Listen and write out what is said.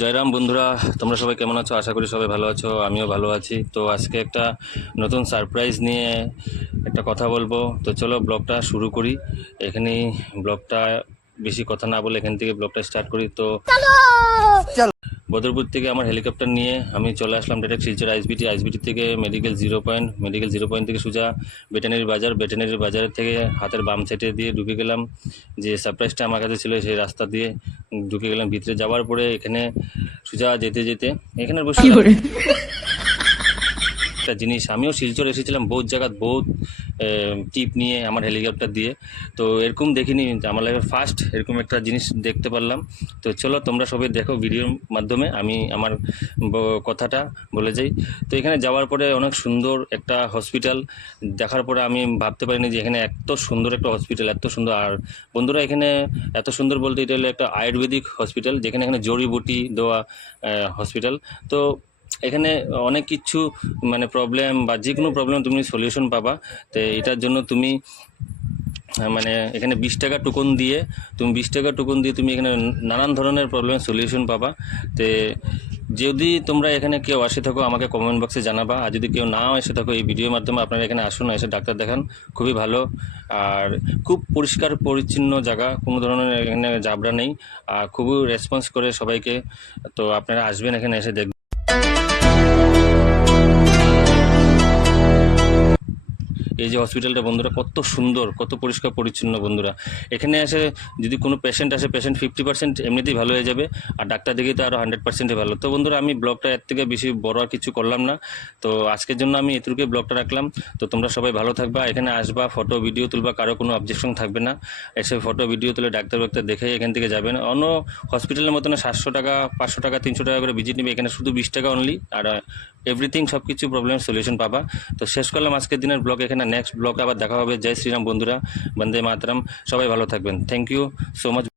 জয়রাম বন্ধুরা, তোমরা সবাই কেমন আছো? আশা করি সবাই ভালো আছো, আমিও ভালো আছি। তো আজকে একটা নতুন সারপ্রাইজ নিয়ে একটা কথা বলবো। তো চলো ব্লগটা শুরু করি। এখানেই ব্লগটা, বেশি কথা না বলে এখান থেকে ব্লগটা স্টার্ট করি। তো বদরপুর থেকে আমার হেলিকপ্টার নিয়ে আমি চলে আসলাম ডাইরেক্ট শিলচর আইএসবিটি থেকে মেডিকেল জিরো পয়েন্ট থেকে সোজা বেটেনারি বাজার থেকে হাতের বাম সাইডে দিয়ে ঢুকে গেলাম। যে সারপ্রাইজটা আমার কাছে ছিল সেই রাস্তা দিয়ে ঢুকে গেলাম। ভিতরে যাওয়ার পরে এখানে সোজা যেতে যেতে এখানে বসে একটা জিনিস, আমিও শিলচর এসেছিলাম বহুত জায়গা, বহুত টিপ নিয়ে আমার হেলিকপ্টার দিয়ে। তো এরকম দেখিনি, আমার লাইফে ফার্স্ট এরকম একটা জিনিস দেখতে পারলাম। তো চলো তোমরা সবাই দেখো ভিডিওর মাধ্যমে, আমি আমার কথাটা বলে যাই। তো এখানে যাওয়ার পরে অনেক সুন্দর একটা হসপিটাল দেখার পরে আমি ভাবতে পারিনি যে এখানে এত সুন্দর একটা হসপিটাল, এত সুন্দর। আর বন্ধুরা, এখানে এত সুন্দর বলতে এটা হলো একটা আয়ুর্বেদিক হসপিটাল, যেখানে এখানে জড়িবুটি দেওয়া হসপিটাল। তো এখানে অনেক কিছু মানে প্রবলেম বা যে কোনো প্রবলেম তুমি সলিউশন পাবা। তো এটার জন্য তুমি মানে এখানে 20 টাকা টোকন দিয়ে তুমি এখানে নানান ধরনের প্রবলেমের সলিউশন পাবা। তো যদি তোমরা এখানে কেউ আসে থাকো আমাকে কমেন্ট বক্সে জানাবা, আর যদি কেউ নাও এসে থাকো এই ভিডিওর মাধ্যমে আপনারা এখানে আসুন, এসে ডাক্তার দেখান, খুবই ভালো। আর খুব পরিষ্কার পরিচ্ছন্ন জায়গা, কোনো ধরনের এখানে জাবরা নেই, আর খুবই রেসপন্স করে সবাইকে। তো আপনারা আসবেন এখানে এসে দেখবেন। এই যে হসপিটালটা বন্ধুরা, কত সুন্দর, কত পরিষ্কার পরিচ্ছন্ন বন্ধুরা। এখানে এসে যদি কোনো পেশেন্ট আসে, পেশেন্ট 50% এমনিতেই ভালো হয়ে যাবে, আর ডাক্তার দেখেই তো আরও 100%-ই ভালো। তো বন্ধুরা, আমি ব্লগটা এর থেকে বেশি বড় আর কিছু করলাম না। তো আজকের জন্য আমি এটুকুই ব্লগটা রাখলাম। তো তোমরা সবাই ভালো থাকবা, এখানে আসবা, ফটো ভিডিও তুলবা, কারো কোনো অবজেকশন থাকবে না। এসে ফটো ভিডিও তুলে ডাক্তার দেখে এখান থেকে যাবেন। অন্য হসপিটালের মতন 700 টাকা 500 টাকা 300 টাকা করে ভিজিট নেবে, এখানে শুধু 20 টাকা অনলি, আর এভরিথিং সব কিছু প্রবলেম সলিউশন পাবা। তো শেষ করলাম আজকের দিনের ব্লগ এখানে। নেক্সট ব্লগে আবার দেখা হবে। জয় শ্রীরাম বন্ধুরা, বন্দে মাতরম। সবাই ভালো থাকবেন। Thank you so much.